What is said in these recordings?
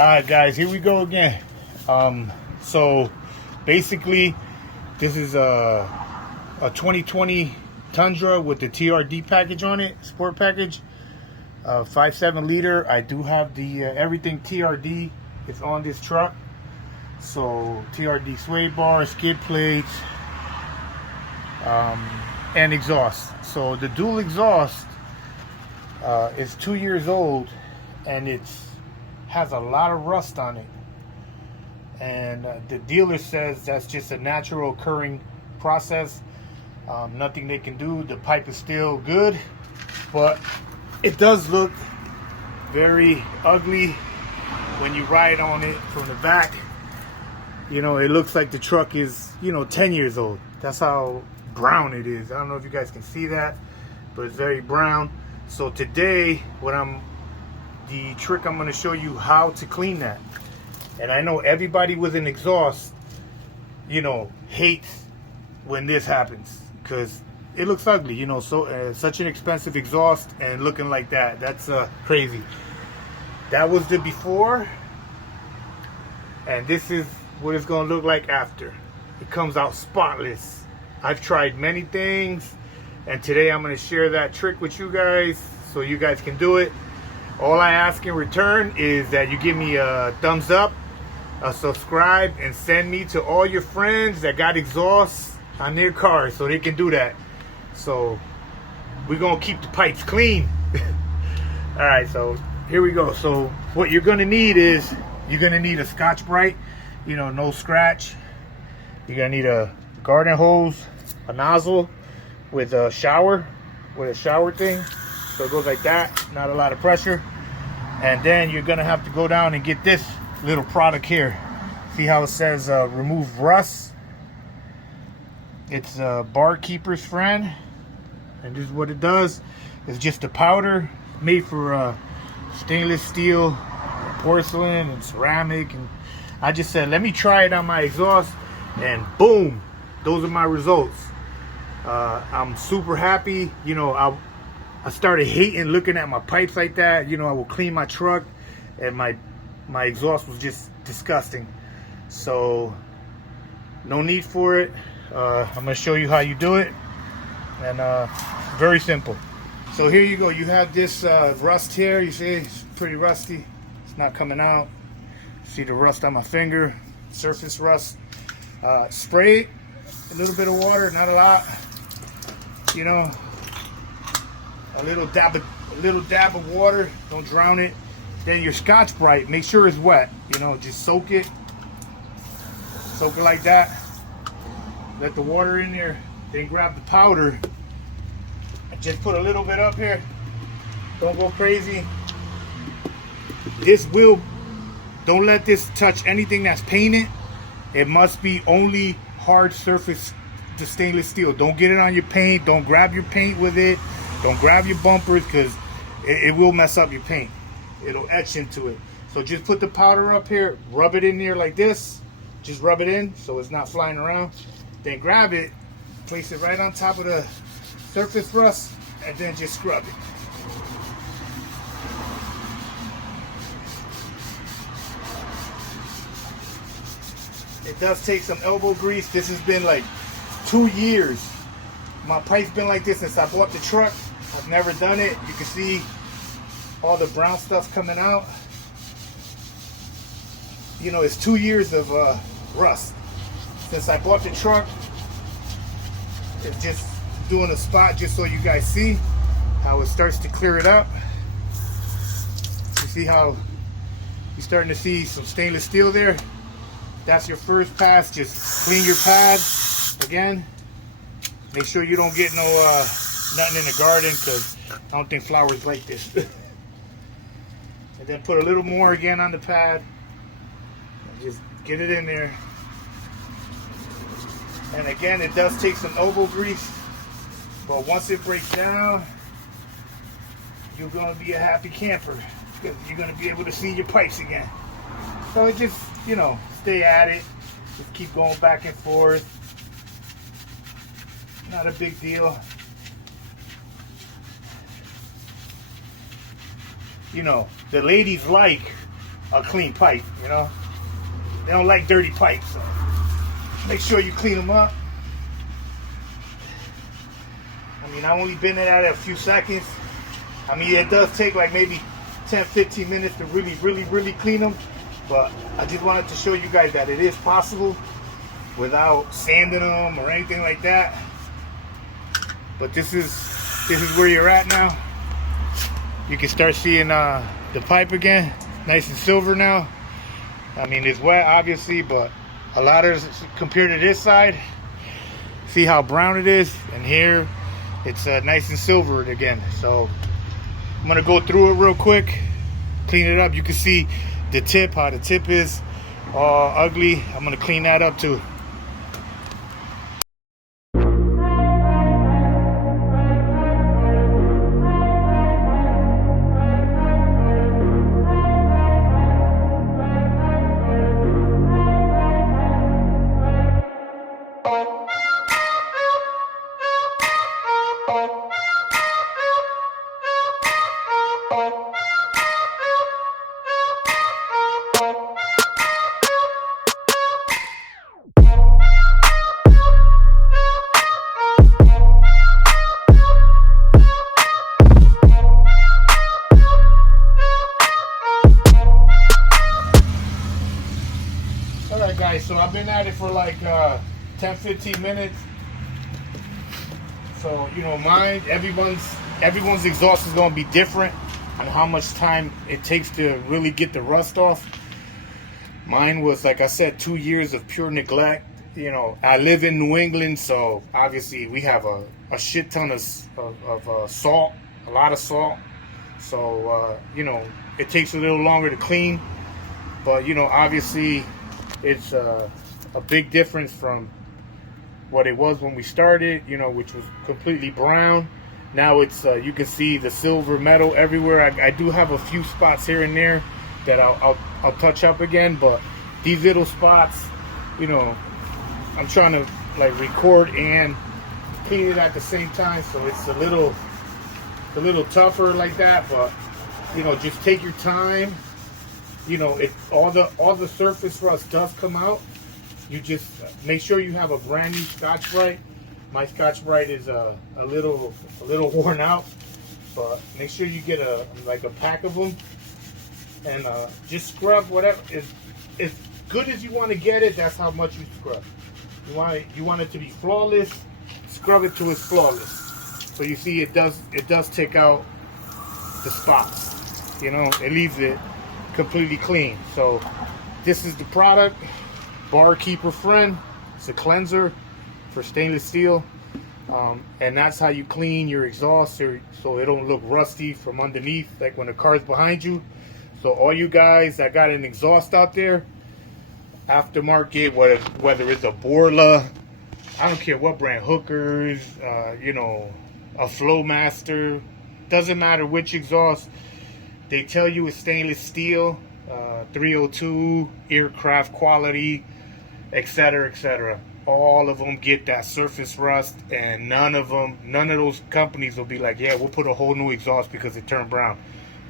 Alright guys, here we go again. So basically this is a 2020 Tundra with the TRD package on it, sport package, 5.7 liter. I do have the everything TRD is on this truck. So TRD sway bar, skid plates, and exhaust. So the dual exhaust is 2 years old, and has a lot of rust on it, and the dealer says that's just a natural occurring process. Nothing they can do. The pipe is still good, but it does look very ugly when you ride on it from the back. You know, it looks like the truck is, 10 years old. That's how brown it is. I don't know if you guys can see that, but it's very brown. So today, the trick I'm going to show you how to clean that. And I know everybody with an exhaust, hates when this happens, because it looks ugly, so such an expensive exhaust and looking like that. That's crazy. That was the before, and this is what it's going to look like after. It comes out spotless. I've tried many things, and today I'm going to share that trick with you guys so you guys can do it. All I ask in return is that you give me a thumbs up, a subscribe, and send me to all your friends that got exhausts on their cars so they can do that. So we're going to keep the pipes clean. Alright, so here we go. So what you're going to need is, you're going to need a Scotch-Brite, no scratch. You're going to need a garden hose, a nozzle with a shower thing. So it goes like that, not a lot of pressure. And then you're gonna have to go down and get this little product here. See how it says remove rust? It's a bar keeper's friend. And this is what it does. It's just a powder made for stainless steel, porcelain, and ceramic. And I just said, let me try it on my exhaust, and boom, those are my results. I'm super happy. I started hating looking at my pipes like that. I will clean my truck, and my exhaust was just disgusting. So no need for it. I'm going to show you how you do it, and very simple. So here you go. You have this rust here. You see it's pretty rusty. It's not coming out. See the rust on my finger, surface rust. Spray it, a little bit of water, not a lot. A little dab of water, don't drown it. Then your Scotch-Brite, make sure it's wet. Just soak it like that. Let the water in there. Then grab the powder and just put a little bit up here. Don't go crazy. Don't let this touch anything that's painted. It must be only hard surface to stainless steel. Don't get it on your paint. Don't grab your paint with it. Don't grab your bumpers, because it will mess up your paint. It'll etch into it. So just put the powder up here, rub it in there like this. Just rub it in so it's not flying around. Then grab it, place it right on top of the surface rust, and then just scrub it. It does take some elbow grease. This has been like 2 years. My pipe's been like this since I bought the truck. I've never done it. You can see all the brown stuff coming out. It's 2 years of rust. Since I bought the truck, it's just doing a spot just so you guys see how it starts to clear it up. You see how you're starting to see some stainless steel there? That's your first pass. Just clean your pad again. Make sure you don't get nothing in the garden, because I don't think flowers like this. And then put a little more again on the pad. And just get it in there. And again, it does take some elbow grease, but once it breaks down, you're going to be a happy camper, because you're going to be able to see your pipes again. So it just, stay at it. Just keep going back and forth. Not a big deal. The ladies like a clean pipe, you know. They don't like dirty pipes, so make sure you clean them up. I mean, I've only been at it a few seconds. I mean, it does take like maybe 10-15 minutes to really clean them, but I just wanted to show you guys that it is possible without sanding them or anything like that. But this is where you're at now. You can start seeing the pipe again, nice and silver now. I mean, it's wet obviously, but a lot of compared to this side, see how brown it is, and here it's nice and silvered again. So I'm gonna go through it real quick, clean it up. You can see the tip, how the tip is all ugly. I'm gonna clean that up too. Alright guys, so I've been at it for like 10-15 minutes. So, you know, everyone's exhaust is going to be different on how much time it takes to really get the rust off. Mine was, like I said, 2 years of pure neglect. You know, I live in New England, so obviously we have a shit ton of salt, a lot of salt. So, you know, it takes a little longer to clean. But, you know, obviously it's a big difference from what it was when we started, you know, which was completely brown. Now it's you can see the silver metal everywhere. I do have a few spots here and there that I'll touch up again, but these little spots, you know, I'm trying to like record and clean it at the same time, so it's a little tougher like that. But you know, just take your time. You know, all the surface rust does come out. You just make sure you have a brand new Scotch-Brite. My Scotch-Brite is a little worn out, but make sure you get a pack of them, and just scrub whatever. As good as you want to get it, that's how much you scrub. You want it to be flawless. Scrub it till it's flawless. So you see, it does take out the spots. You know, it leaves it completely clean. So this is the product, Barkeeper Friend. It's a cleanser for stainless steel, and that's how you clean your exhaust so it don't look rusty from underneath, like when the car's behind you. So all you guys that got an exhaust out there, aftermarket, whether it's a Borla, I don't care what brand, Hookers, you know, a Flowmaster, doesn't matter which exhaust. They tell you it's stainless steel, 302, aircraft quality, etc., etc. All of them get that surface rust, and none of those companies will be like, yeah, we'll put a whole new exhaust because it turned brown.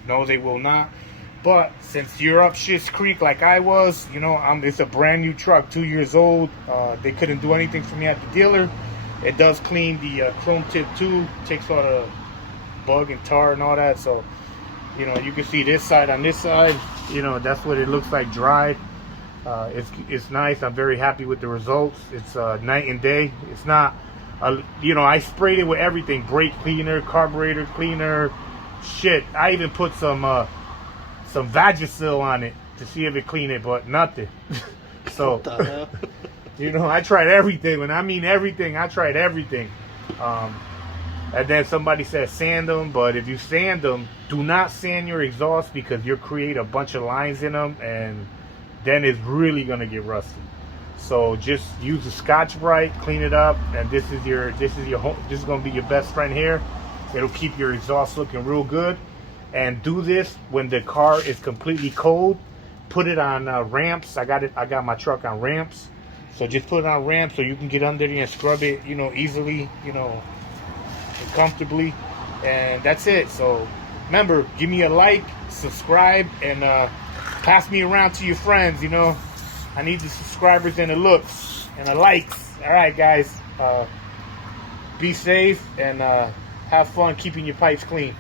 No, they will not. But since you're up shit's creek like I was, you know, it's a brand new truck, 2 years old. They couldn't do anything for me at the dealer. It does clean the chrome tip too, takes all the bug and tar and all that. So, you know, you can see this side on this side, you know, that's what it looks like dried. It's nice. I'm very happy with the results. It's night and day. It's not, you know, I sprayed it with everything, brake cleaner, carburetor cleaner, shit. I even put some Vagisil on it to see if it cleaned it, but nothing. So, you know, I tried everything. When I mean everything, I tried everything. And then somebody said sand them, but if you sand them, do not sand your exhaust because you'll create a bunch of lines in them, and then it's really gonna get rusty. So just use the Scotch-Brite, clean it up, and this is gonna be your best friend here. It'll keep your exhaust looking real good. And do this when the car is completely cold. Put it on ramps. I got my truck on ramps, so just put it on ramps so you can get under there and scrub it, you know, easily, you know, and comfortably. And that's it. So remember, give me a like, subscribe, and Pass me around to your friends, you know. I need the subscribers and the looks and the likes. All right, guys. Be safe and have fun keeping your pipes clean.